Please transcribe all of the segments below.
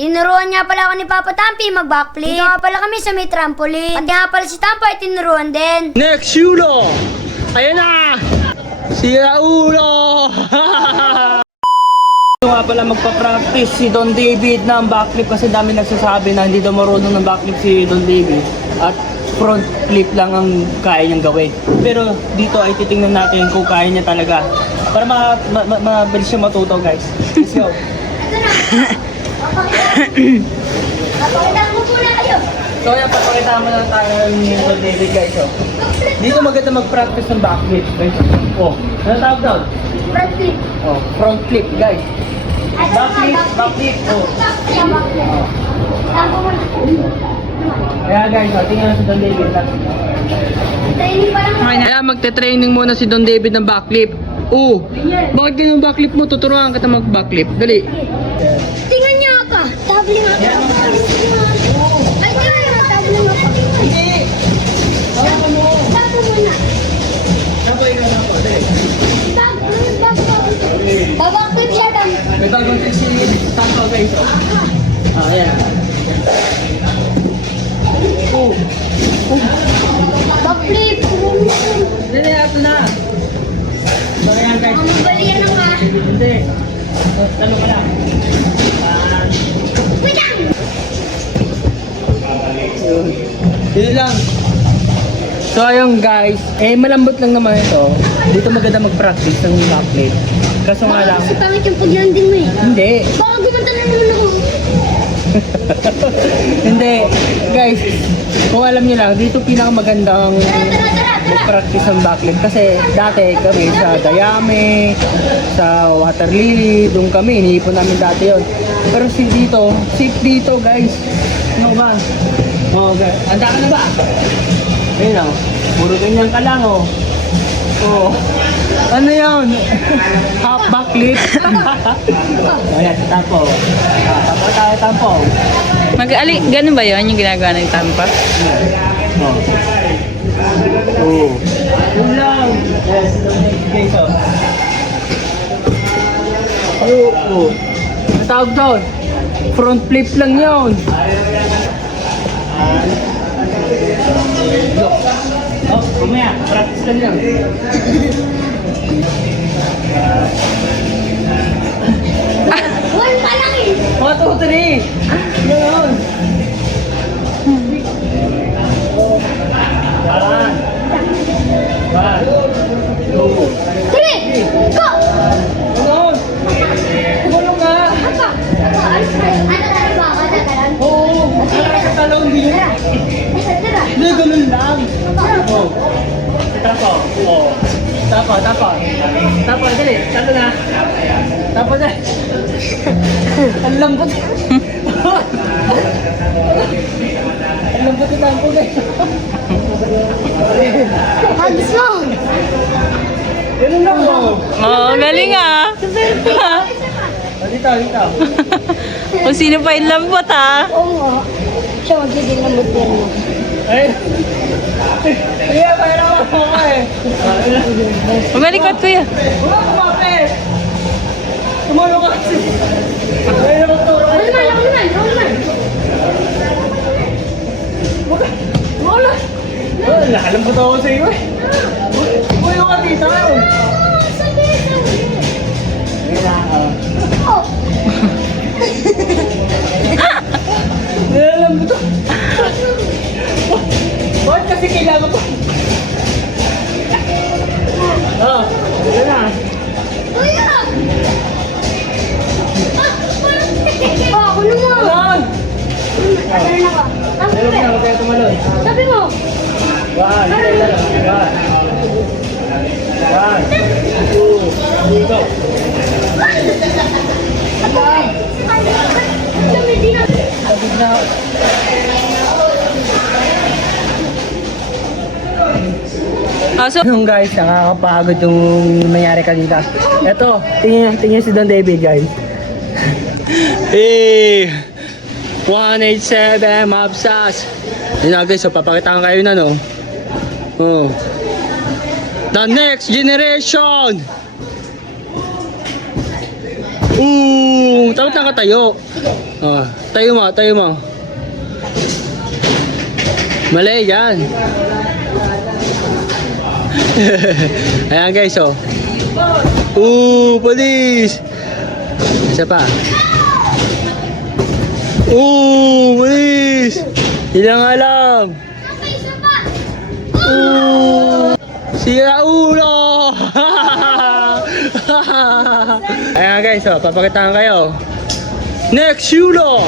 Tinuruan nga pala ako ni Papa Tampi mag-backflip. Dito nga pala kami sa may trampoline. At nga pala si Tampo ay tinuruan din. Next, Yulo! Ayan na! Si Raulo! Ito nga pala magpa-practice si Don David ng backflip kasi dami nagsasabi na hindi daw marunong ng backflip si Don David at front flip lang ang kaya niyang gawin. Pero dito ay titingnan natin kung kaya niya talaga para mabilis siya matuto, guys. Let's go! Papakita mo muna kayo. So yan, papakita mo lang tayo ni Don David, guys. Oh. Dito maganda mag-practice ng backflip, guys. Oh, ano tawag daw? Front flip. Oh, front flip, guys. Backflip, backflip. Oh. Ayan, backflip. Tampo muna. Kaya guys, oh, tingnan si Don David. Training pa lang. Kaya magte-training muna si Don David ng backflip. Oh, bakit ganun backflip mo? Tuturuan kita mag-backflip. Dali. Tingnan niyo ako. Tabling ako. Ay, tingnan niyo. Tabling ako. Hindi. Tampo muna. Sabay ka na po. Dali. Babackflip siya tam. May bagong trick si Tampo, guys. Oh. Ah, ayan. Oh. Backflip. Dali, ato na. So ayan, guys. Mabali yan nga. Hindi. Talo ka lang. Wait lang. Yun lang. So ayun guys, malambot lang naman ito. Dito maganda mag-practice ng backflip. Kaso nga lang, Kasi pangit yung pag-landing mo eh. hindi. Baka gumanta na naman ako. Hindi. Guys, kung alam niyo lang, dito pinakamagandang Tara. mag-practice ng backflip. Kasi dati kami sa Dayame, sa Water Lily, doon kami, iniipon namin dati yon. Pero safe dito guys. Ano ba? Oh, guys. Handa ka na ba? Ayun o. Puro ganyan ka lang o. Oh. Ano yun? Half backflip. Ayan, tampo. Tampo tayo, tampo. Ganun ba yun yung ginagawa ng Tampa? Oh. Oh. Yun lang. Yes. Okay, so. Oh. Ang tawag doon? Front flip lang yun. Oh, kumaya. Practice lang yan. 1 pa lang eh. 1, 2, 3. Ngayon. Yan. 1, 2. 3, go! Ngayon. Tumulong nga. Apa? Ano ba? Oo. Nakakatalon din. Tara. Hindi, ganun lang. Oh. Tapo. Oh. Tapo. Tapo, dali. Talo na. Tapo na. Ang lambot. Ang lambot yung tampo, guys. Hagis mo. Ganun lang mo. Oo, galing ah. Dito. Kung sino pa yung lambot ah. Oo nga. Siya magiging lambot din mo. Ay. Sige, mayroon ako eh. Umalikot kuya. Wala kumape. Tumulong ka kasi. Mayroon ako turo. Ako naman. Wala. Alam ko to ako sa iyo eh. Tumulong ka dito. Sabi. Oh. Alam mo to. Bakit kasi kailangan pa? Ito na. Kuya! Ako naman. Alam! Ano na ka? Alam na, huwag tayo tumalon. Sabi mo. 1, 2, go. Sabi din na. Sabit na. So, Anong guys, nakakapagod yung nangyari kanina. Ito, tingnan si Don David guys. Hey! 187 Mabsas! Yun na guys, so papakita ko kayo na no. Oh. The next generation! Takot nakatayo. Oh, tayo mo, tayo mo. Mali yan. Ayan guys, oh. Police! Isa pa. Police! Hindi lang alam. Sira ulo! Ayan guys, oh, papakitaan kayo. Next, Yulo!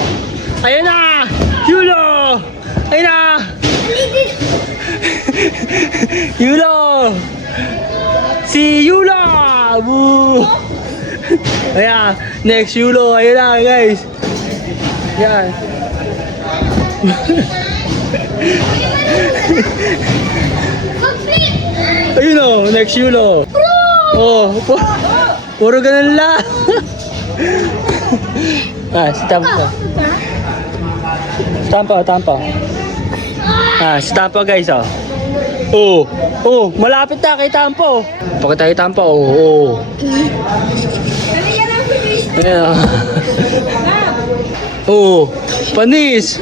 Ayan na! Yulo! Ayan na! Yulo! Si Yulo! Woo! Ayan, next Yulo. Ayan na guys. Ayan. Ayun o, next Yulo. Oh, puro ganun lang. Si Tampo. Tampo. Si Tampo guys, oh. Malapit na kay Tampo. Pakita kay Tampo, Ayan. Panis.